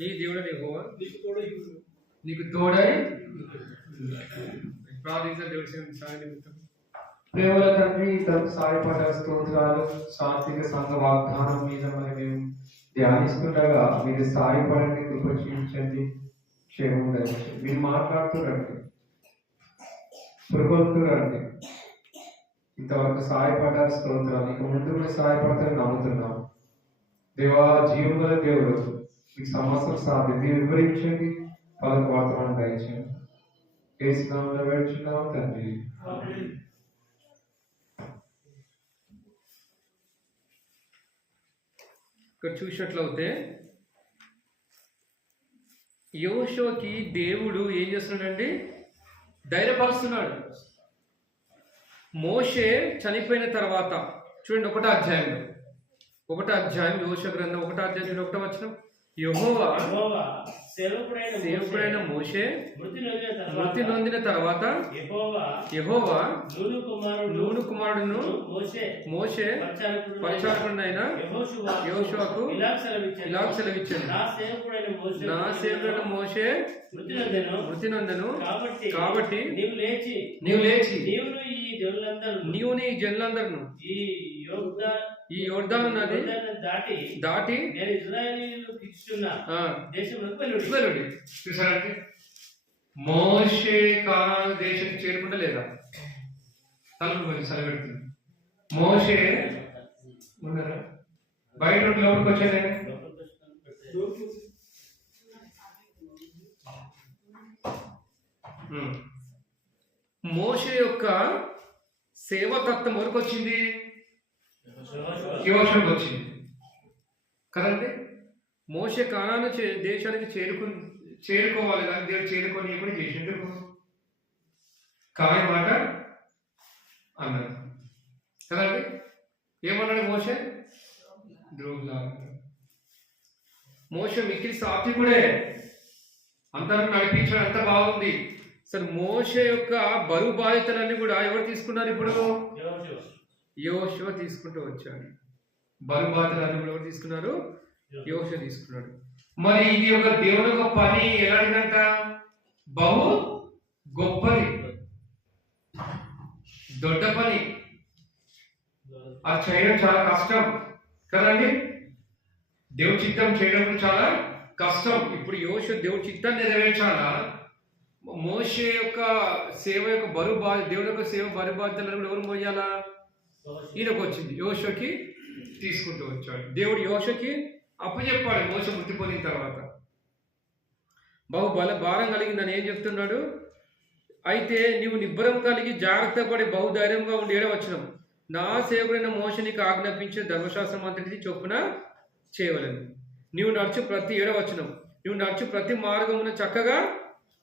నీ దేవుడు యెహోవా నీకు తోడై ప్రార్థించిన దేవుడి సాయం నిమిత్తం. ప్రేమల తండ్రి, తనకు సాయపడ స్తోత్రాలు. సాత్విక సంఘ వాగ్దానం మీద మరి మేము ధ్యానిస్తుండగా మీరు సాయపడండి, కృప చూపించండి, క్షేమం ధరించండి. మీరు మాట్లాడుతురండి, పురుగొలుతురండి. ఇంతవరకు సాయపడ్డారు, స్తోత్రాలు. ఇక ముందు కూడా సాయపడతారని నమ్ముతున్నాం. దేవా, జీవముల దేవుడు, మీకు సమస్యలు సాధ్యత వివరించండి, పలుకు వాతావరణం దయచండి. ఏసునామములో వేడుచున్నాం తండ్రి. ఇక్కడ చూసినట్లయితే యోషువకి దేవుడు ఏం చేస్తున్నాడండి? ధైర్యపరుస్తున్నాడు. మోషే చనిపోయిన తర్వాత చూడండి, 1వ అధ్యాయం యోషువ గ్రంథం 1వ అధ్యాయం 1వ వచనం. యెహోవా సేవకుడైన మోషే మృతి నొందిన తర్వాత యెహోవా నూను కుమారుడును మోషే పరిచారకుడైన యెహోషువకు ఇలా సెలవిచ్చాడు, నా సేవకుడైన మోషే మృతి నొందెను కాబట్టి నీవు లేచి నీవు నీ జనులందరూ ఈ యోర్దాను నది దాటి వెలుడి. చూసారంటే మోషే కానాను దేశం చేరుకుంటా లేదా? తలుపు కొంచెం సెలవెడుతుంది. మోషే ఉన్నారా? బయట లోపలికి వచ్చానే. మోషే యొక్క సేవతత్వం వరకు వచ్చింది, యోషువకు వచ్చింది కదండి. మోషే కానాను దేశానికి చేరుకోవాలి కానీ దేవుడు చేరుకొని ఎప్పుడు చేసిండు? కాని మాట అన్నాడు కదండి. ఏమన్నాడు మోషే? ద్రోహులా. మోషే మిక్కిలి సాత్వికుడే, అందరూ నడిపించడం అంత బాగుంది. అసలు మోషే యొక్క బరువు బాధ్యతలన్నీ కూడా ఎవరు తీసుకున్నారు? ఇప్పుడు యోషువ తీసుకుంటూ వచ్చాడు. బరువు బాధ్యతలన్నీ కూడా ఎవరు తీసుకున్నారు? యోషువ తీసుకున్నాడు. మరి ఇది ఒక దేవుని యొక్క పని ఎలాంటిదంట? బహు గొప్పది, దొడ్డ పని. అది చేయడం చాలా కష్టం కదండి. దేవుడి చిత్తం చేయడం చాలా కష్టం. ఇప్పుడు యోషువ దేవుడి చిత్తాన్ని నెరవేర్చాలా? మోషే యొక్క సేవ యొక్క బరువు దేవుడి యొక్క సేవ బరువు బాధ్యతలను ఎవరు మోయాలా? ఈయనకు వచ్చింది, యోషువకి తీసుకుంటూ వచ్చాడు. దేవుడు యోషువకి అప్పచెప్పాడు. మోషే మృతి పొందిన తర్వాత బహు భారం కలిగిందని ఏం చెప్తున్నాడు? అయితే నీవు నిబ్బరం కలిగి జాగ్రత్త పడి బహుధైర్యంగా ఉండి 7వ వచనం, నా సేవకుడైన మోషే నీకు ఆజ్ఞాపించే ధర్మశాస్త్రం అంతటిది చొప్పున చేయవలెను. నీవు నడుచు ప్రతి 7వ వచనం, నువ్వు నడుచు ప్రతి మార్గమున చక్కగా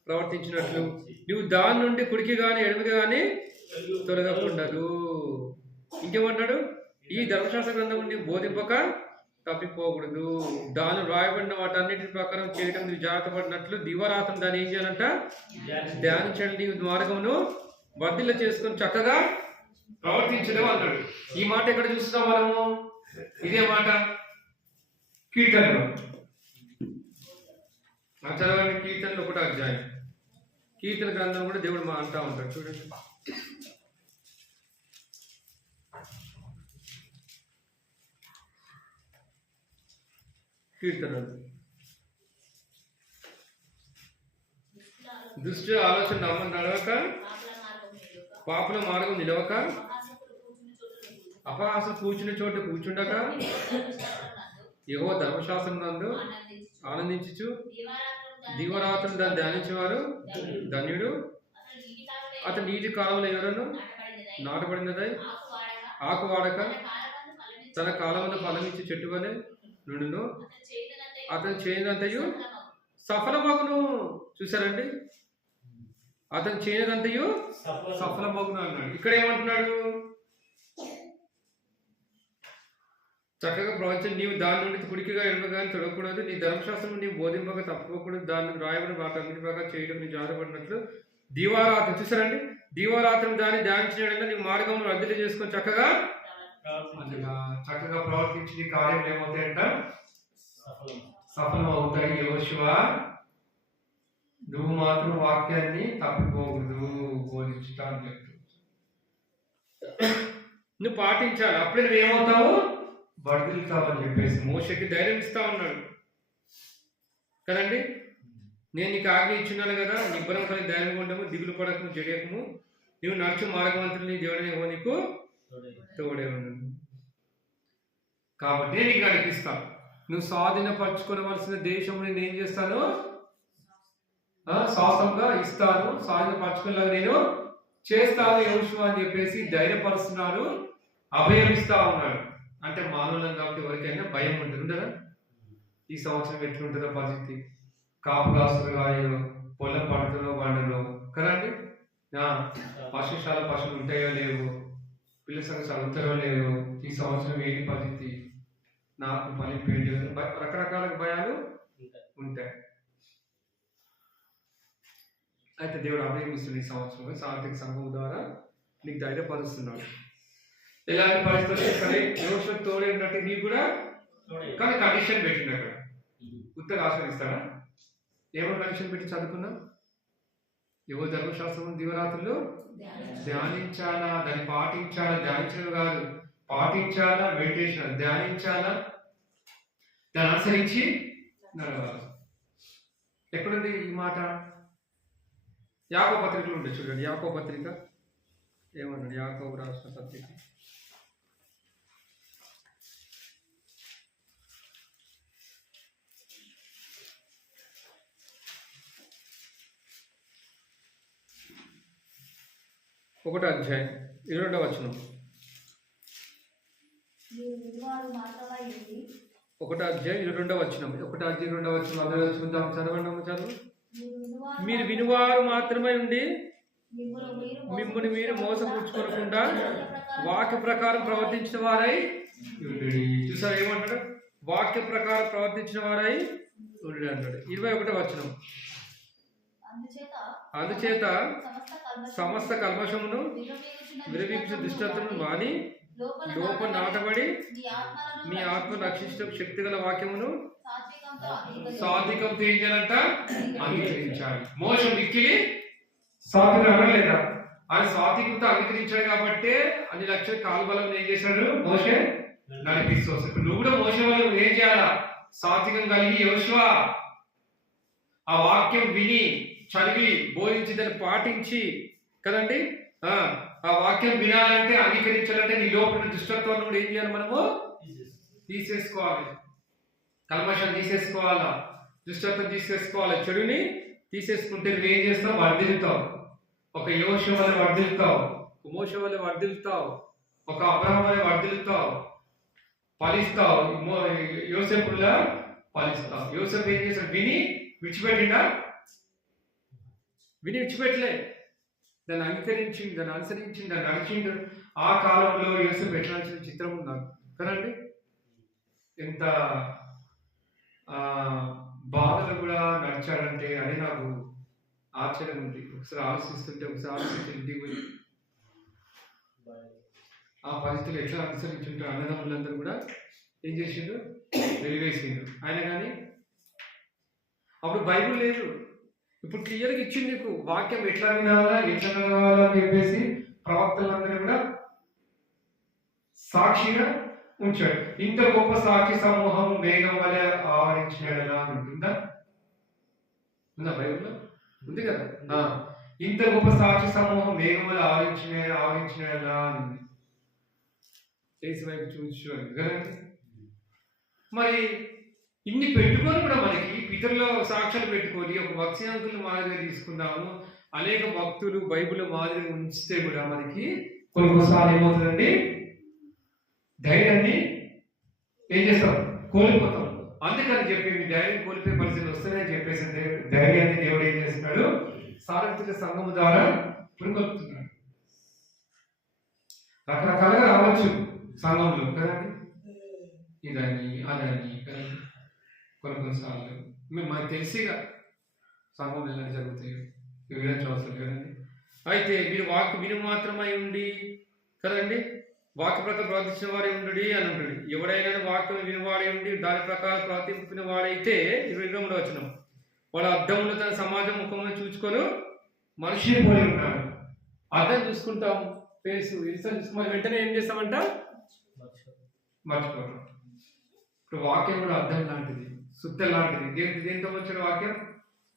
ప్రవర్తించినట్లు నువ్వు దాని నుండి కుడికి కానీ ఎడమికి కానీ తొలగకుండదు. ఇంకేమంటాడు? ఈ ధర్మశాస్త్ర గ్రంథం నుండి బోధింపక తప్పిపోకూడదు. దాని రాయబడిన వాటన్నిటి ప్రకారం చేయడం నువ్వు జాగ్రత్త పడినట్లు దివారాత్రం దాన్ని ఏం చేయాలంట? ధ్యానించండి. నీ మార్గమును వర్ధిల్ల చేసుకొని చక్కగా ప్రవర్తించడం అన్నాడు. ఈ మాట ఎక్కడ చూస్తున్నాం మనము? ఇదే మాట కీర్తనలో. చదవండి, కీర్తనలు 1వ అధ్యాయం. కీర్తన గ్రంథం కూడా దేవుడు అంటా ఉంటాడు. చూడండి, కీర్తనలు. దుష్ట ఆలోచన నడవక, పాపుల మార్గం నిలవక, అపహాసం కూర్చున్న చోట కూర్చుండక, యెహోవా ధర్మశాస్త్రం నందు ఆనందించుచు దివారాత్రులు దాన్ని ధ్యానించేవారు ధన్యుడు. అతని నీటి కాలంలో ఎవరను నాటబడినదై ఆకు వాడక తన కాలంలో ఫలమిచ్చి చెట్టు వలె నుండును. అతను చేయనంతయు సఫలమగును. చూసారండి, అతను చేయనంతయు సఫలమగును అన్నాడు. ఇక్కడ ఏమంటున్నాడు? చక్కగా ప్రవచనం నీవు దాని నుండి కుడికిగా ఎడమగా తొడగకూడదు, నీ ధర్మశాస్త్రం నీవు బోధింపక తప్పకూడదు, దాన్ని రాయబడి వాటన్నిటి ప్రకారం చేయడం నీ జాగ్రత్తపడినట్లు దీవారాత్రం. చూసారండి, దీవారాత్రం దాన్ని ధ్యానించడం నీ మార్గం వర్ధిల్ల చేసుకొని చక్కగా ప్రవర్తించి నీ కార్యం ఏమవుతాయంట? సఫలం అవుతాయి. యెహోషువ నువ్వు మాత్రం వాక్యాన్ని తప్పిపోకూడదు బోధించుట అని చెప్తుంది. నువ్వు పాటించాలి, అప్పుడే నువ్వు ఏమవుతావు, వర్ధిల్లుతావు అని చెప్పేసి మోషేకి ధైర్యం ఇస్తా ఉన్నాడు కదండి. నేను నీకు ఆజ్ఞ ఇచ్చున్నాను కదా, నిబ్బరం కలిగి ధైర్యం ఉండము, దిగులు పడకము, జడేకము, నువ్వు నడుచు మార్గవంతులు నీ దేవుడని యెహోవా నీకు తోడే ఉండను. కాబట్టి నీకు నడిపిస్తాను. నువ్వు స్వాధీనపరచుకోవలసిన దేశం నేను ఏం చేస్తాను, శాసంగా ఇస్తాను, స్వాధీనపరచుకునేలాగా నేను చేస్తాను యెహోషువ అని చెప్పేసి ధైర్యపరుస్తున్నాడు, అభయం ఇస్తా ఉన్నాడు. అంటే మానవులం కాబట్టి ఎవరికైనా భయం ఉంటుంది కదా. ఈ సంవత్సరం ఎట్లుంటుందో పరిస్థితి, కాపు కాస్తులు కానీ పొలం పడుతుందో పండులో కదండి, పశుశాల పశువులు ఉంటాయో లేవు, పిల్లల సంగతి చదువుతారో లేవు, ఈ సంవత్సరం ఏంటి పరిస్థితి, నాకు పని పెయింట్ రకరకాల భయాలు ఉంటాయి. అయితే దేవుడు అభయం ఇస్తుంది. ఈ సంవత్సరం సాంఘిక సంఘం ద్వారా నీకు ధైర్యపరుస్తున్నాడు. ఎలాంటి పరిస్థితులు సరే యెహోషువ తోడే ఉన్నట్టు నీకు కూడా, కానీ కండిషన్ పెట్టింది అక్కడ. ఉత్తర ఆశ్రయిస్తాడా, ఏమో కండిషన్ పెట్టి చదువుకున్నా, ఏవో ధర్మశాస్త్రం దివరాత్రులు ధ్యానించాలా, దాన్ని పాటించాలా, ధ్యానించడం కాదు పాటించాలా, మెడిటేషన్ ధ్యానించాలా, దాన్ని అనుసరించి నడవాలి. ఎక్కడుంది ఈ మాట? యాకోబు పత్రికలో ఉంటుంది చూడండి. యాకోబు పత్రిక ఏమన్నాడు? యాకోబు రాసిన పత్రిక 1వ అధ్యాయం 22వ వచనం. 1వ అధ్యాయం 22వ వచనం. 1వ అధ్యాయం 22వ వచనం అందరూ చూద్దాం, చదవండి. చదువు. మీరు వినువారు మాత్రమే ఉండి మిమ్మల్ని మీరు మోసపుచ్చుకోకుండా వాక్య ప్రకారం ప్రవర్తించిన వారై చూసారు. ఏమంటాడు? వాక్య ప్రకారం ప్రవర్తించిన వారై ఉండి అంటాడు. 21వ వచనం. అందుచేత సమస్త కల్మషమును విరవీక్ష దుష్టత్వమును మాని లోపల నాటబడి మీ ఆత్మ రక్షించడం శక్తి గల వాక్యమును సాత్వికంతో ఏం చేయాలంట? అంగీకరించాలి. మోసం మిక్కిలి సాత్వికం అనలేదా? ఆయన సాత్వికంతో అంగీకరించాడు కాబట్టి అన్ని లక్షల కాలుబలం ఏం చేశాడు? మోషే నడిపిస్తూ వస్తాడు. నువ్వు కూడా మోసే వాళ్ళు ఏం చేయాలా? సాత్వికం కలిగి యెహోషువ ఆ వాక్యం విని చదివి బోధించి దాన్ని పాటించి కదండి. ఆ వాక్యం వినాలంటే, అంగీకరించాలంటే నీ లోపల దుష్టత్వాన్ని కూడా ఏం చేయాలి? మనము తీసేసుకోవాలి. కల్మషం తీసేసుకోవాలా, దుష్టత్వం తీసేసుకోవాలి, చెడుని తీసేసుకుంటే నువ్వేం చేస్తావు? వర్ధిల్లుతావు. ఒక యెహోషువ వలె వర్ధిల్లుతావు, ఒక మోషే వలె వర్ధిల్లుతావు, ఒక అబ్రహాం వలె వర్ధిల్లుతావు, ఫలిస్తావు. యోసేపులా ఫలిస్తావు. యోసేపు ఏం చేశాడు? విని విడిచిపెట్టిండా? విని విడిచిపెట్టలే, దాన్ని అంగీకరించింది, దాన్ని అనుసరించింది, దాన్ని నడిచిండు. ఆ కాలంలో యోసేపు ఎట్లా నడిచిన చిత్రం ఉన్నారు కదండి. ఎంత బాధలు కూడా నడిచాడంటే అది నాకు ఆశ్చర్యం ఉంది. ఒకసారి ఆలోచిస్తుంటే ఇంటికి పోయి ఆ పరిస్థితులు ఎట్లా అనుసరించుంటే అన్నదమ్ములందరూ కూడా ఏం చేసిండు? వెలివేసిండు. ఆయన కానీ అప్పుడు బైబుల్ లేదు. ఇప్పుడు క్లియర్గా ఇచ్చింది నీకు వాక్యం ఎట్లా వినాలా, ఎట్లా వినాలా అని చెప్పేసి ప్రవక్తలందరూ కూడా సాక్షిగా ఉంచాడు. ఇంత గొప్ప సాక్షి సమూహం మేఘం వలె ఆవరించినలా ఉంటుందా? ఉందా బైబుల్లో? ఉంది కదా. ఇంత గొప్ప సాక్షి సమూహం మేఘం వల్ల ఆవరించినలా ఉంది. చేసి వైపు చూసుకోండి కదండి. మరి ఇన్ని పెట్టుకొని కూడా మనకి పితరుల సాక్ష్యాలు పెట్టుకొని ఒక భక్ష్యాంకులు మాదిరిగా తీసుకున్నాము. అనేక భక్తులు బైబిల్ మాదిరిగా ఉంచితే కూడా మనకి కొన్నిసార్లు ఏమవుతుందండి? ధైర్యాన్ని ఏం చేస్తాం? కోల్పోతాం. అందుకని చెప్పి మీ ధైర్యం కోల్పోయే పరిస్థితులు వస్తున్నాయని చెప్పేసి ధైర్యాన్ని దేవుడు ఏం చేస్తున్నాడు? సార్వత్రిక సంఘం ద్వారా పురుగొలుపుతున్నాడు. రకరకాలుగా రావచ్చు సంఘంలో కదండి, ఇదని అదని కదండి. కొన్నిసార్లు మనకు తెలిసిగా సంఘం ఎలా జరుగుతాయి వివరించవలసింది కదండి. అయితే మీరు వాక్కు విని మాత్రమై ఉండి కదండి వాక్య ప్రకారం ప్రవర్తించిన వాడే ఉండు అని ఉంటాడు. ఎవడైనా వాక్యం వినివాడే ఉండి దాని ప్రకారం ప్రవర్తించిన వాడైతే 22వ వచనం, వాడు అద్దంలో తన సమాజం ముఖంలో చూసుకొని మనిషిని పోలి ఉన్నాడు. అద్దం చూసుకుంటాం, ఫేస్ ఇన్స్టా చూసుకుని వెంటనే ఏం చేస్తామంట, మర్చిపోతాం. ఇప్పుడు వాక్యం కూడా అద్దం లాంటిది, సుత్త లాంటిది. దేంతో వచ్చిన వాక్యం,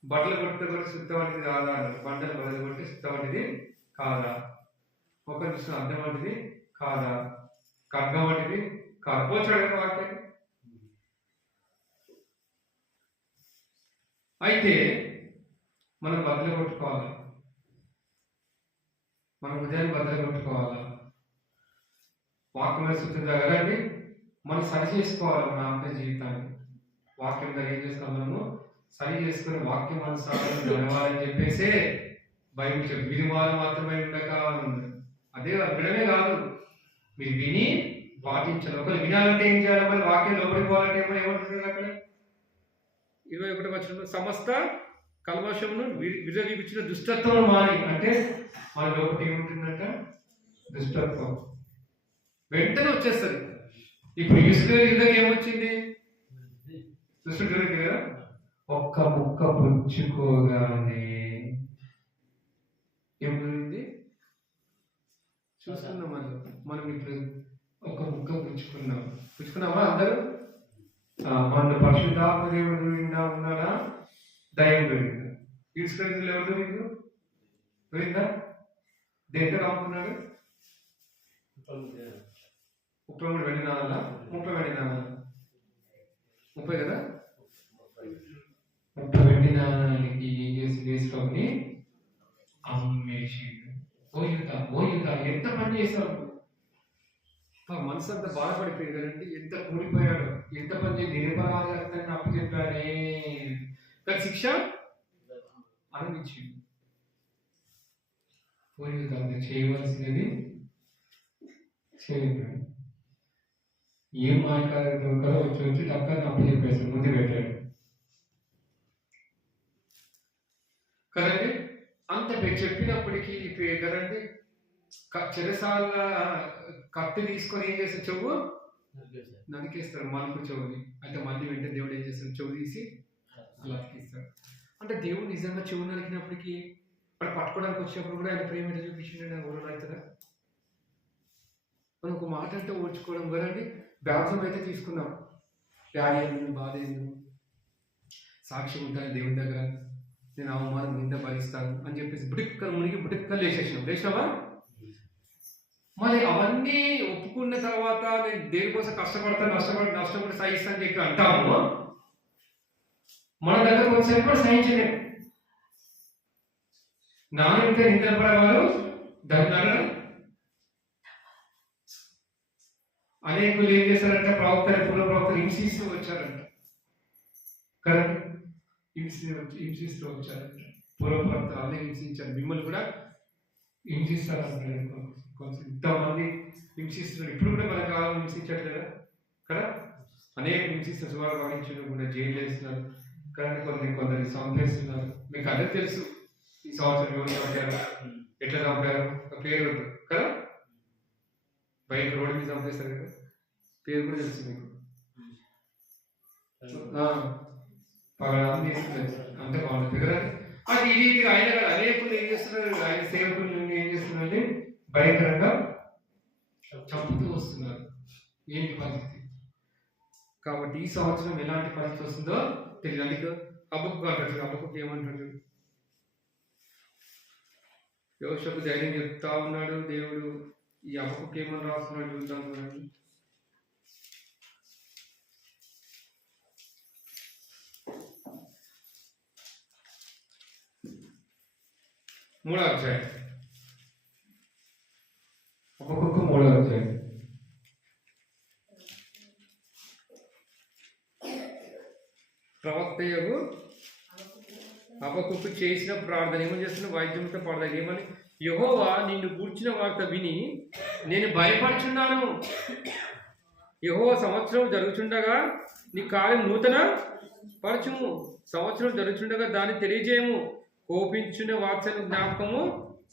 బట్టలు కొడితే కూడా సుత్త వంటిది కాదా అన్నారు. బండలు బదులు కొట్టి సుత్త వంటిది కాదా, ఒకరు చూసిన అద్దం వంటిది కాదా, ఖడ్గం వంటిది కర్పోచాడు వాక్యం. అయితే మనం బద్దలు కొట్టుకోవాలి, మన హృదయాన్ని బద్దలు కొట్టుకోవాలా, వాక్యం సుత్తుందా కదండి. మనం సరి చేసుకోవాలి మన ఆత్మ జీవితాన్ని. వాక్యం ద్వారా ఏం చేస్తాం, మనము సరి చేసుకుని వాక్యం అనుసారం నడవాలని చెప్పేసే బైబిల్ చెప్పి విని వాళ్ళు మాత్రమే ఉండక ఉంది. అదే వినమే కాదు, మీరు విని పాటించాలి. ఒకరు వినాలంటే ఏం చేయాలి, మరి వాక్యం లోపలికి పోవాలంటే ఏమంటున్నారు అక్కడ 21వ వచనంలో, సమస్త కల్మషమును విరవీపించిన దుష్టత్వం మాని. అంటే మన లోపల ఏముంటుందంట, దుష్టత్వం వెంటనే వచ్చేస్తుంది. ఇప్పుడు ఇసుక ఏమొచ్చింది, దుష్టుడు కదా, ఒక్క ముక్క పుచ్చుకోగానే ఏమైంది చూసుకున్నాం. మనం ఇప్పుడు ఒక ముక్క పుచ్చుకున్నామా అందరూ? మన పరిశుద్ధాత్మ దేవుడు నిండా ఉన్నాడా, దైవం దొరిందా, తీసుకెళ్ళి ఎవరు దొరింది దొరిందా, దేంతో రాకున్నాడు, 33 వెండి నాణాలా, 30 వెండి నాణాలా, 30 కదా, 30 వెండి నాణాలకి ఏం చేసి వేసుకోని అమ్మేసి ఓయుత ఎంత పని చేశారు. మనసు అంతా బాధపడిపోయింది కదండి, ఎంత కూలిపోయాడు, ఎంత పని చేసి నిరపరాధాన్ని అప్పు చెప్పాడే, దాని శిక్ష అనుభవించింది. ఓయుత చేయవలసినది చేయలేదు. ఏం మాట్లాడుతుంటారో వచ్చి టక్కని అప్పు చెప్పేసి ముందు పెట్టాడు కదండి. అంత చెప్పినప్పటికీ కదండి, చెరసాల కత్తి తీసుకొని ఏం చేస్తాడు, చెవు నరికేస్తాడు, మనుకు చెవుని. అయితే మళ్ళీ వెంటనే దేవుడు ఏం చేస్తాడు, చెవు తీసి అలా అతికిస్తాడు. అంటే దేవుడు నిజంగా చెవు నరికినప్పటికీ వాడు పట్టుకోవడానికి వచ్చినప్పుడు కూడా ఆయన ప్రేమ చూపించింది ఊళ్ళో అవుతుందా. మనం ఒక మాట అంటే ఓర్చుకోవడం కదండి. బ్యాసం అయితే తీసుకున్నాం, డాడీ ఎందుకు బాధ ఎందుకు, సాక్షి ఉంటాను దేవుని దగ్గర, నేను అవమానం నింద భరిస్తాను అని చెప్పేసి బుటిక్కలు మునిగి బుటిక్కలు లేచినావా. మరి అవన్నీ ఒప్పుకున్న తర్వాత నేను దేనికోసం కష్టపడతాను, నష్టపడి సహిస్తాను చెప్పి అంటాము. మన దగ్గర వచ్చేసరికి కూడా సహించలేము. నాన్న నిందపడేవారు దాన్ని అనేకులు ఏం చేశారంటే పూర్వ ప్రవక్తలు హింసిస్తూ వచ్చారంట కదండి, హింసిస్తూ వచ్చారంట. పూర్వ ప్రవక్తలు అన్నీ హింసించారు, మిమ్మల్ని కూడా హింసిస్తారంటారు. కొంచెం ఇంతమంది హింసిస్తున్నారు, ఇప్పుడు కూడా మన కాలం హింసించట్లేదా కదా, అనేక హింసిస్తున్నారు, సుమారు వాడించడం కూడా జైలు చేస్తున్నారు కానీ కొందరు చంపేస్తున్నారు. మీకు అదే తెలుసు, ఈ సంవత్సరం ఎవరు చంపారు, ఎట్లా చంపారు, ఒక పేరు ఉంటుంది కదా, బయట రోడ్డు మీద చంపేస్తారు కదా, పేరు కూడా తెలుసు మీకు. పగడాన్ని అంత బాగుంటుంది కదా. అది ఇది ఆయన అనేకులు ఏం చేస్తున్నారు, ఆయన సేవకులు ఏం చేస్తున్నారంటే భయంకరంగా చంపుతూ వస్తున్నారు. ఏంటి పరిస్థితి? కాబట్టి ఈ సంవత్సరం ఎలాంటి పరిస్థితి వస్తుందో తెలియదు. అందుకే హబక్కు అంటాడు, హబక్కు ఏమంటాడు, యోషకు ధైర్యం చెప్తా ఉన్నాడు దేవుడు. ఈ హబక్కు ఏమని రాస్తున్నాడు చూద్దాం. 3వ అధ్యాయం, హబక్కు 3వ అధ్యాయం. ప్రవక్తయగు హబక్కు చేసిన ప్రార్థన ఏమని చేస్తున్న వాయిద్యంతో పాడదాం. ఏమని, యెహోవా నిన్ను గూర్చిన వార్త విని నేను భయపడుచున్నాను. యెహోవా సంవత్సరం జరుగుచుండగా నీ కార్యం నూతన పరచుము, సంవత్సరం జరుగుచుండగా దాన్ని తెలియజేయము, కోపించిన వాత్సల్య జ్ఞాపకము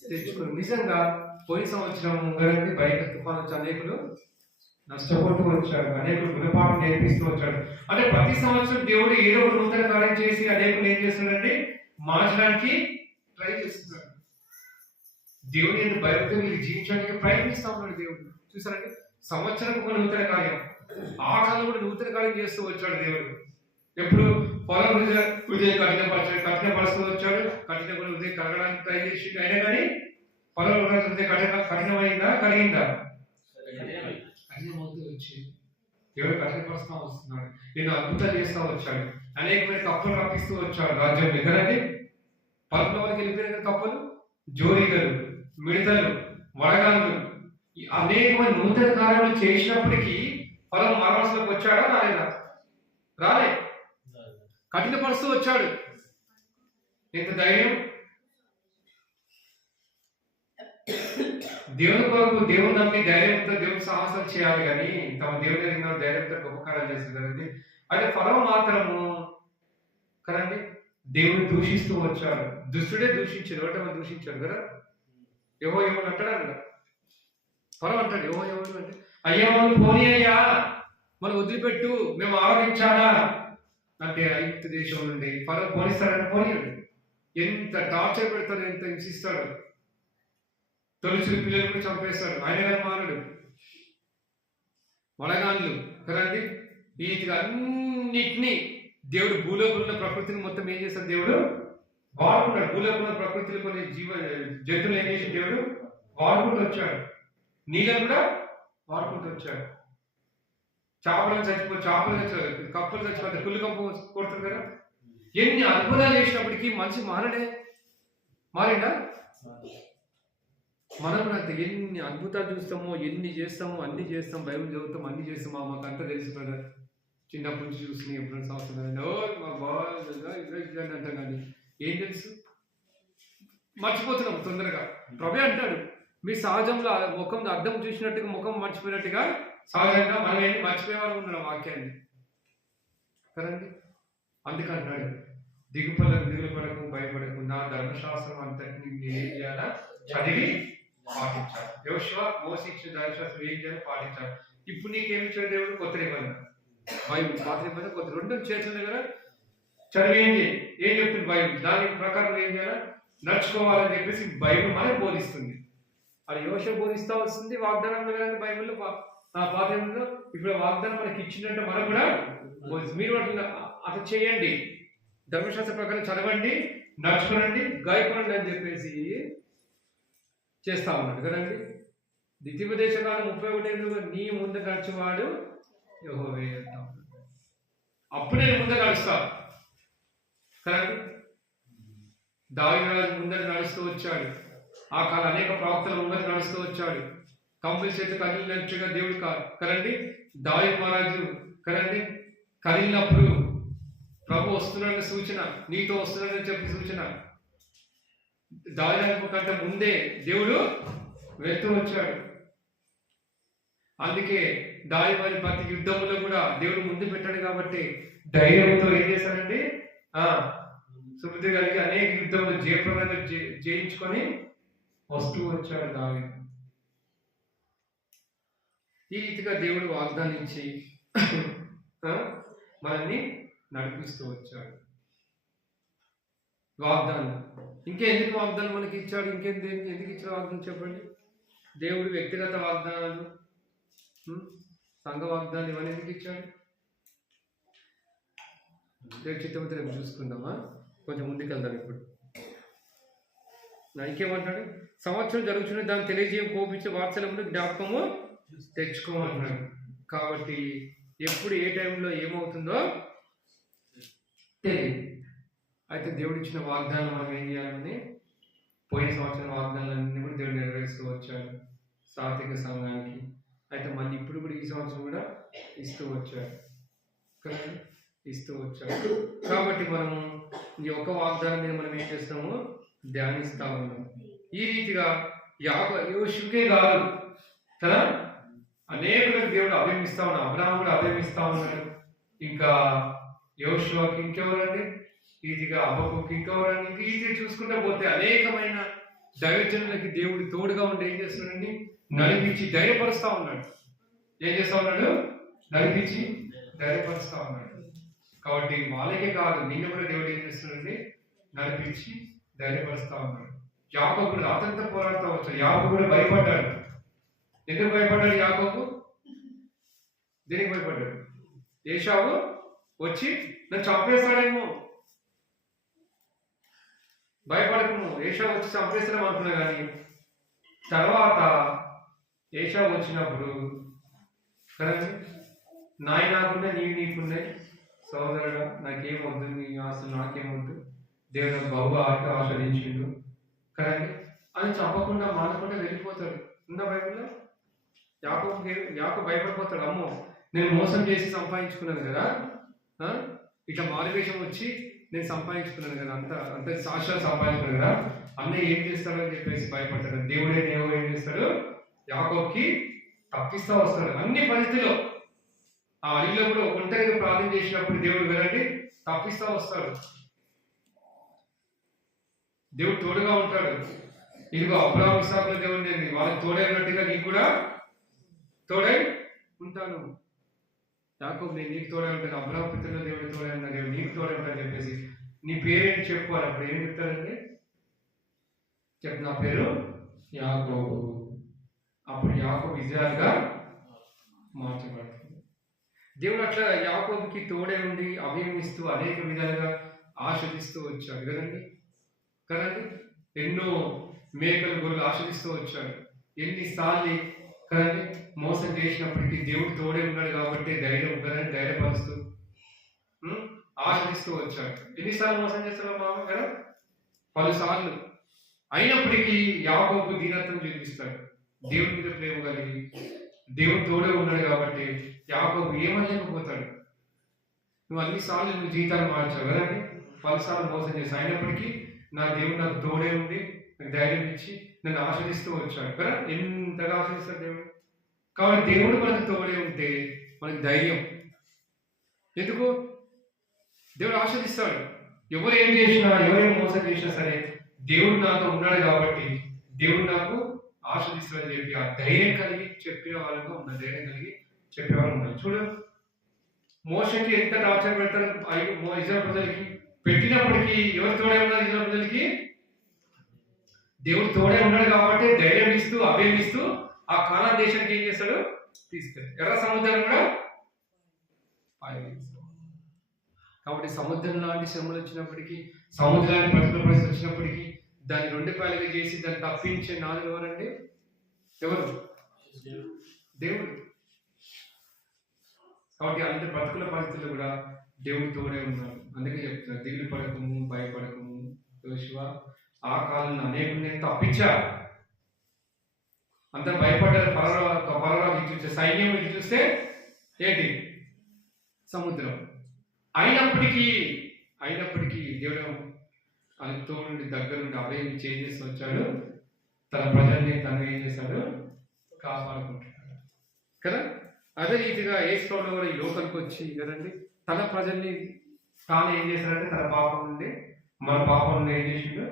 తెచ్చుకుని. నిజంగా పోయిన సంవత్సరం కదండి బయట తుఫాను వచ్చి అనేకులు నష్టపోతూ వచ్చాడు, అనేకులు గుణపాఠం నేర్పిస్తూ వచ్చాడు. అంటే ప్రతి సంవత్సరం దేవుడు ఏదో ఒక నూతన కార్యం చేసి అనేకులు ఏం చేస్తున్నాడంటే మార్చడానికి ట్రై చేస్తున్నాడు. దేవుని ఎందుకు భయపడితే మీరు జీవించడానికి ప్రయత్నిస్తా ఉన్నాడు దేవుడు. చూసారండి, సంవత్సరం ఒక నూతన కార్యం, ఆ కాలం కూడా నూతన కార్యం చేస్తూ వచ్చాడు దేవుడు. ఎప్పుడు పొలం హృదయం కఠినపరుస్తూ వచ్చాడు, కఠిన హృదయం కలగడానికి ట్రై చేసి అయినా కానీ పొలం హృదయం కఠినమైందా కలిగిందా? కఠినమవుతూ వచ్చి దేవుడు కఠినపరుస్తూ వస్తున్నాడు, నేను అద్భుతాలు చేస్తూ వచ్చాడు, అనేకమైన కప్పలు రప్పిస్తూ వచ్చాడు రాజ్యం కదండి. పలుకుల వరకు వెళ్ళిపోయిన కప్పలు, జోరీగలు, మిడతలు, వడగాళ్ళు, అనేకమైన నూతన కార్యాలు చేసినప్పటికీ పొలం మానవసలోకి వచ్చాడా రాలేదా? రాలే, కఠినపరుస్తూ వచ్చాడు. ఎంత ధైర్యం! దేవుని కొరకు దేవుని నమ్మి ధైర్యంతో దేవుని సాహసాలు చేయాలి కానీ తమ దేవుని దగ్గర ధైర్యంతో గొప్ప కార్యాలు చేస్తుంది కదండి. అయితే ఫరో మాత్రము కదండి దేవుని దూషిస్తూ వచ్చాడు. దుష్టుడే దూషించాడు, ఎవరి దూషించాడు కదా. ఏవో అంటాడు కదా, ఫరో అంటాడు ఏవో అంటే అయ్యా మనం పోనీ అయ్యా మనం వదిలిపెట్టు, మేము ఆరాధించాలా అంటే ఐగుప్తు దేశం నుండి ఫరో పోనిస్తాడంటే పోనీయండి. ఎంత టార్చర్ పెడతాడు, ఎంత హింసిస్తాడు, తొలిచిన పిల్లలు కూడా చంపేస్తాడు. ఆయన మానడు, వడగాన్లు కదండి. వీటిగా అన్నిటినీ దేవుడు భూలోకంలో ప్రకృతిని మొత్తం ఏం చేస్తాడు, దేవుడు వాడుకున్నాడు. భూలోకంలో ప్రకృతిలో కొన్ని జంతువులు ఏం చేసి దేవుడు వాడుకుంటూ వచ్చాడు. నీళ్ళను కూడా వాడుకుంటూ వచ్చాడు. చేపలు కప్పలు చచ్చిపోతే కుళ్ళు కంప కొడుతుంది కదా. ఎన్ని అద్భుతాలు చేసినప్పటికీ మనిషి మారిండా? మనం అంత ఎన్ని అద్భుతాలు చూస్తామో, ఎన్ని చేస్తామో అన్ని చేస్తాం, బైబిల్ చదువుతాం, అన్ని చేస్తామో మాకు అంతా తెలుసు కదా. చిన్నప్పటి నుంచి చూస్తున్నాయి ఎప్పుడైనా సంవత్సరం మా బాగా అంటాం కానీ ఏం తెలుసు, మర్చిపోతున్నాం తొందరగా. ప్రభే అంటాడు మీ సహజంలో ముఖం అర్థం చూసినట్టుగా ముఖం మర్చిపోయినట్టుగా సహజంగా మనం ఏంటి మర్చిపోయేవాళ్ళు ఉన్నాం వాక్యాన్ని కదండి. అందుకంటాడు దిగులు పడకు భయపడకు, నా ధర్మశాస్త్రం అంతటిని నేను ఏం చేయాలా చదివి పాటించాలి. యోషువ మోసే ఇచ్చిన ధర్మశాస్త్రం ఏం చేయాలి పాటించాలి. ఇప్పుడు నీకేమి ఇచ్చాడు దేవుడు? కొత్త నిబంధన, బైబిల్, పాత నిబంధన, కొత్త రెండు చేతుల దగ్గర చదివేంటి ఏం చెప్తుంది బైబిల్, దాని ప్రకారం ఏం చేయాలి నడుచుకోవాలని చెప్పేసి బైబిల్ మనకు బోధిస్తుంది. అది యోషువ బోధిస్తూ వస్తుంది వాగ్దానం కానీ బైబిల్లో పాత నిబంధనలో. ఇప్పుడు వాగ్దానం మనకి ఇచ్చిందంటే మనం కూడా మీరు అట్లా చేయండి, ధర్మశాస్త్ర ప్రకారం చదవండి, నడుచుకోనండి, గాయపడండి అని చెప్పేసి చేస్తా ఉన్నాడు కదండి. ద్వితీయోపదేశకాలం 31 నీ ముందు నడిచేవాడు యెహోవా అంటా. అప్పుడు నేను ముందు నడుస్తా కదండి. దావీదు ముందర నడుస్తూ వచ్చాడు, ఆ కాలం అనేక ప్రవక్తల ముందర నడుస్తూ వచ్చాడు. కంపుల చేత కదిలినట్టుగా దేవుడు కదండి. దావీదు మహారాజు కదండి కదిలినప్పుడు ప్రభు వస్తున్నాడని సూచన, నీతో వస్తున్నాడని చెప్పి సూచన. దావీదు కంటే ముందే దేవుడు వెళ్తూ వచ్చాడు. అందుకే దావీదు ప్రతి యుద్ధంలో కూడా దేవుడు ముందు పెట్టాడు కాబట్టి ధైర్యంతో ఏం చేశాడండి సుబుద్ధి కలిగి అనేక యుద్ధంలో జయప్రదంగా జయించుకొని వస్తూ వచ్చాడు దావీదు. ఈ రీతిగా దేవుడు వాగ్దానించి మనల్ని నడిపిస్తూ వచ్చాడు. వాగ్దానం ఇంకెందుకు వాగ్దానం మనకి ఇచ్చాడు? ఎందుకు ఇచ్చిన వాగ్దానం చెప్పండి. దేవుడు వ్యక్తిగత వాగ్దానాలు, సంఘ వాగ్దానాలు ఇవన్నీ ఎందుకు ఇచ్చాడు? రేపు చిత్తమతి రేపు చూసుకుందామా, కొంచెం ముందుకు వెళ్దాం. ఇప్పుడు ఇంకేమంటాడు? సంవత్సరం జరుగుతున్న దాన్ని తెలియజేయం కోపించే వాత్సల్యమును జ్ఞాపకము తెచ్చుకోమన్నాడు. కాబట్టి ఎప్పుడు ఏ టైంలో ఏమవుతుందో తెలియదు. అయితే దేవుడు ఇచ్చిన వాగ్దానం మనం ఏం చేయాలని పోయిన సంవత్సరం వాగ్దానాలన్నీ కూడా దేవుడు నెరవేరుస్తూ వచ్చాడు సాత్విక సంఘానికి. అయితే మళ్ళీ ఇప్పుడు కూడా ఈ సంవత్సరం కూడా ఇస్తూ వచ్చాడు కదా, ఇస్తూ వచ్చాడు. కాబట్టి మనము ఈ ఒక్క వాగ్దానం మీద మనం ఏం చేస్తాము? ధ్యానిస్తా ఉన్నాం. ఈ రీతిగా యోషుకే కాదు కదా, అనేకులకు దేవుడు అభిమిస్తా ఉన్నాడు. అబ్రాహాము కూడా అభిమిస్తా ఉన్నాడు. ఇంకా యోషువకి ఇంకెవరండి, ఈజీగా అబ్బకు ఇంకెవరండి, ఇంకా ఈజీ చూసుకుంటూ పోతే అనేకమైన దైవజనులకి దేవుడు తోడుగా ఉండి ఏం చేస్తున్నాడండి? నడిపించి ధైర్యపరుస్తా ఉన్నాడు. ఏం చేస్తా ఉన్నాడు? నడిపించి ధైర్యపరుస్తా ఉన్నాడు. కాబట్టి వాళ్ళకే కాదు, నిన్ను కూడా దేవుడు ఏం చేస్తున్నాడండి? నడిపించి ధైర్యపరుస్తా ఉన్నాడు. యాకోబు అతనితో పోరాడుతూ వచ్చాడు. యాకోబు కూడా భయపడ్డాడు. ఎందుకు భయపడ్డాడు యాకోబు? దేనికి భయపడ్డాడు? ఏశావు వచ్చి నన్ను చంపేస్తాడేమో, భయపడకము, ఏశావు వచ్చి చంపేస్తాడేమో అనుకున్నా. కానీ తర్వాత ఏశావు వచ్చినప్పుడు కదండి, నాయి నాకున్నా నీవి నీకున్నాయి, సోదరుడా నాకేం వద్దు, నీ ఆశలు నాకేమొద్దు, దేవుడు బహు ఆస్వాదించిండు కదండి అని చెప్పకుండా మానకుండా వెళ్ళిపోతాడు. ఉన్న బైబిల్లో యాకోబు భయపడిపోతాడు. అమ్మో నేను మోసం చేసి సంపాదించుకున్నాను కదా, ఇట్లా మారువేషం వచ్చి నేను సంపాదించుకున్నాను కదా, అంత సాక్షాలు సంపాదించుకున్నాను కదా, అన్నయ్య ఏం చేస్తాడు అని చెప్పేసి భయపడతాడు. దేవుడు ఏం చేస్తాడు? యాకోబుకి తప్పిస్తా వస్తాడు అన్ని పరిస్థితుల్లో. ఆ అడిలో కూడా ఒంటరిగా ప్రార్థన చేసినప్పుడు దేవుడు వినండి తప్పిస్తా వస్తాడు. దేవుడు తోడుగా ఉంటాడు. ఇదిగో అబ్రాహాము ఇస్సాకుల దేవుడు నేను వాళ్ళకి తోడై ఉన్నట్టుగా నీకు కూడా తోడై ఉంటాను. యాకోబు నేను నీకు తోడై ఉంటాను, అబ్రాహాము పితరుల దేవుడు తోడై ఉన్న దేవుడు నీకు తోడై ఉంటాను చెప్పేసి నీ పేరేంటి చెప్పు అని అప్పుడు ఏం చెప్తాడండి? చెప్పు నా పేరు యాకోబు. అప్పుడు యాకోబు ఇజ్రాయెల్‌గా మార్చబడుతుంది. దేవుడు అట్లా యాకోబుకి తోడే ఉండి అభయం ఇస్తూ అనేక విధాలుగా ఆస్వాదిస్తూ వచ్చాడు కదండి. ఎన్నో మేకలు గొర్రెలు ఆస్వాదిస్తూ వచ్చాడు. ఎన్నిసార్లు కదండి మోసం చేసినప్పటికీ దేవుడు తోడే ఉన్నాడు కాబట్టి ధైర్యపరుస్తూ ఆస్వాదిస్తూ వచ్చాడు. ఎన్నిసార్లు మోసం చేస్తాడు మామ కదా? 10 సార్లు. అయినప్పటికీ యాకోబు దీనత్వం చూపిస్తాడు. దేవుడి మీద ప్రేమ కలిగి దేవుడు తోడే ఉన్నాడు కాబట్టి యాకోబు ఏమనలేకపోతాడు. నువ్వు అన్నిసార్లు నువ్వు జీవితాలు మార్చావు కదండి, 10 సార్లు మోసం చేస్తావు, అయినప్పటికీ నా దేవుడు నాకు తోడే ఉండి నాకు ధైర్యం ఇచ్చి నన్ను ఆస్వాదిస్తూ వచ్చాడు కదా. ఎంతగా ఆస్వాదిస్తాడు దేవుడు. కాబట్టి దేవుడు మనకు తోడే ఉంటే మనకి ధైర్యం. ఎందుకు? దేవుడు ఆస్వాదిస్తాడు. ఎవరు ఏం చేసినా ఎవరేం మోసం చేసినా సరే దేవుడు నాతో ఉన్నాడు కాబట్టి దేవుడు నాకు ఆస్వాదిస్తాడని చెప్పి ఆ ధైర్యం కలిగి చెప్పిన వాళ్ళగా ఉన్న ధైర్యం కలిగి చెప్పేవాళ్ళు ఉన్నారు. చూడు మోషకి ఎంత టార్చర్ పెడతారు ఇజ్రాయెల్ ప్రజలకి. పెట్టినప్పటికీ ఎవరు తోడే ఉన్నారు? ఇజ్రాయెల్ ప్రజలకి దేవుడు తోడే ఉన్నాడు కాబట్టి ధైర్యం ఇస్తూ అభయం ఇస్తూ ఆ కానాన్ దేశానికి ఏం చేస్తాడు? తీసుకెళ్ళి ఎర్ర సముద్రం కూడా కాబట్టి సముద్రం లాంటి శ్రమలు వచ్చినప్పటికీ, సముద్రాన్ని ప్రతికూల పరిస్థితి వచ్చినప్పటికీ దాన్ని 2 పాయలుగా చేసి దాన్ని తప్పించే నాలుగు ఎవరండి? ఎవరు? దేవుడు. కాబట్టి అంత ప్రతికూల పరిస్థితులు కూడా దేవుడు తోడే ఉన్నాడు. అందుకే చెప్తున్నారు దిగులు పడకము భయపడకము యోషువ, ఆ కాలంలో అనేకులు నేను తప్పించా. అందరు భయపడ్డారు. పరవ ఇటు చూస్తే సైన్యం ఇటు చూస్తే ఏంటి? సముద్రం. అయినప్పటికీ దేవుడు అది తోడు దగ్గర నుండి అభయం చేంజెస్ వచ్చాడు. తన ప్రజల్ని తను ఏం చేశాడు? కాపాడుకుంటున్నాడు కదా. అదే రీతిగా యేసుప్రభువు కూడా ఈ లోకానికి వచ్చి కదండి తన ప్రజల్ని తాను ఏం చేశాడంటే తన పాపం నుండి మన పాపం నుండి ఏం చేసిండు?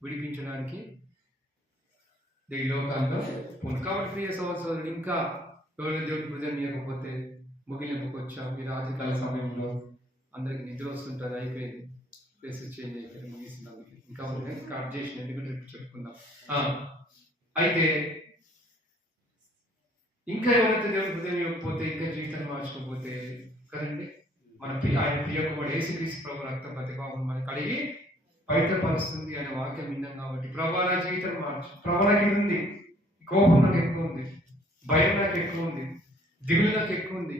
విడిపించడానికి ఈ లోకాల్లో కాబట్టి ప్రియ సహోదరులు ఇంకా ఎవరైనా దేవుడి ప్రజలు లేకపోతే ముగింపుకొచ్చాం. ఈ రాత్రికాల సమయంలో అందరికి నిద్ర వస్తుంటుంది, అయిపోయింది, ప్లేస్ చేంజ్ అయిపోయింది, ముగిస్తున్నాం. ఇంకా కట్ చేసిన ఎందుకంటే చెప్పుకుందాం. అయితే ఇంకా ఎవరైతే దేవుడి హృదయం ఇవ్వకపోతే ఇంకా జీవితాన్ని మార్చుకోకపోతే కదండి ఆయన ప్రియకుమారుడు యేసుక్రీస్తు ప్రభు రక్త ప్రతిభావం మనకి కడిగి బయటపరుస్తుంది అనే వాక్యం విన్నాం. కాబట్టి ప్రభు నా జీవితం మార్చు. ప్రభు నాకు ఉంది, కోపం నాకు ఎక్కువ ఉంది, భయం నాకు ఎక్కువ ఉంది, దిగులు నాకు ఎక్కువ ఉంది,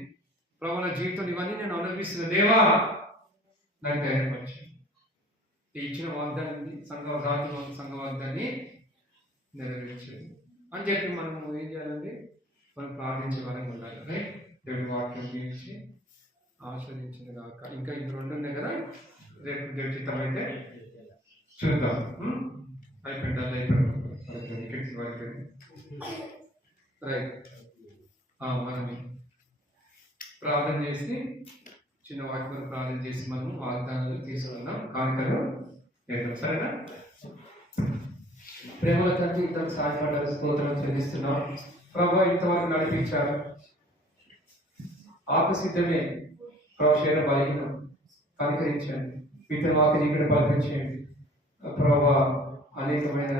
ప్రభు నా జీవితం ఇవన్నీ నేను అనుభవిస్తున్నా, దేవా నాకు ధైర్యపరిచాను. ఇచ్చిన వాగ్దాన్ని సంఘ వాగ్దాన్ని నెరవేర్చేది అని చెప్పి మనం ఏం చేయాలండి? మనం ప్రార్థించే వరంగా ఉండాలి. రైట్? దేవుడి వాక్యం తీర్చి ఆస్వాదించిన కాక ఇంకా ఇంక 2 ఉన్నాయి కదా, రేపు దేవుడి చిత్తం అయితే చూద్దాం. అయిపోయింది రైట్. మనం ప్రార్థన చేసి చిన్న వాక్యం ప్రార్థన చేసి మనం వాగ్దానాలు తీసుకున్నాం, కానుకలు వేద్దాం. సరేనా? ప్రేమల తండ్రి ఇంతకు సాయపడ్డారు, స్తోత్రం చెల్లిస్తున్నాం. ప్రభా ఇంతవరకు నడిపించారు, ఆత్మసిద్ధమే ప్రభా, శరీర బలహీనం కనికరించండి, వీటిని మాకు ఇక్కడ పంపించండి ప్రభా. అనేకమైన